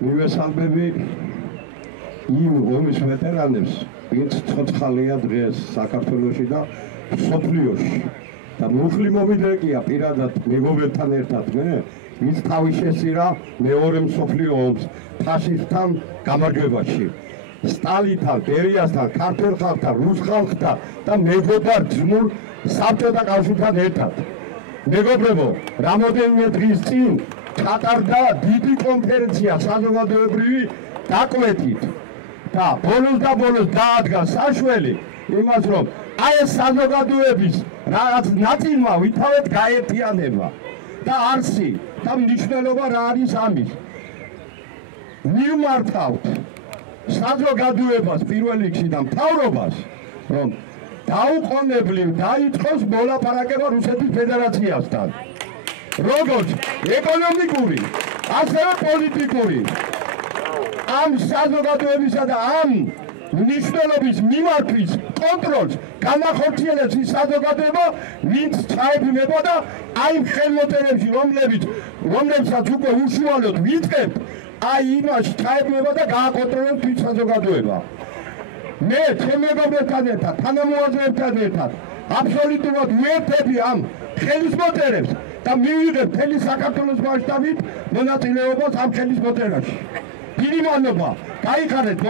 მივესალმები იმ ომის ვეტერანებს, ვინც ცოცხალია დღეს საქართველოში და მსოფლიოში. და მუხლი მომიდრეკია პირადად მეგობრებთან ერთად მე, ვინც თავი შესწირა მეორე მსოფლიო ომს ფაშისტთან გამარჯვებაში. სტალინთან, ბერიასთან, ქართველ ხალხთან, რუს ხალხთან და მეგობრად ძმურ საბჭოთა კავშირთან ერთად. მეგობრებო, რამოდენიმე დღის წინ ჩატარდა დიდი კონფერენცია საზოგადოებრივი დაკვეთით და ბოლოს დაადგა საშველი იმას, რომ აი ეს საზოგადოების რაღაც ნაწილმა ვითავეთ გაერთიანება და არსი და მნიშვნელობა რა არის ამის. მივმართავთ საზოგადოებას პირველ რიგში და მთავრობას, რომ დაუყოვნებლივ დაიწყოს მოლაპარაკება რუსეთის ფედერაციასთან. როგორც ეკონომიკური, ასევე პოლიტიკური. ამ საზოგადოებისა და ამ მნიშვნელობის მიმართვის კონტროლს განახორციელებს ის საზოგადოება, ვინც ჩაებინება და აი იმ ხელმოწერებში, რომლებსაც უკვე უშუალოდ ვიწყებთ, აი იმაში ჩაებინება და გააკონტროლებს ის საზოგადოება. მე ჩემ მეგობრებთან ერთად, თანამოაზრეებთან ერთად აბსოლუტურად ვერთები ამ ხელისმოწერებს და მივიღებ მთელი საქართველოს მასშტაბით მონაწილეობას ამ ხელისმოწერაში. დიდი მადლობა, გაიხარეთ.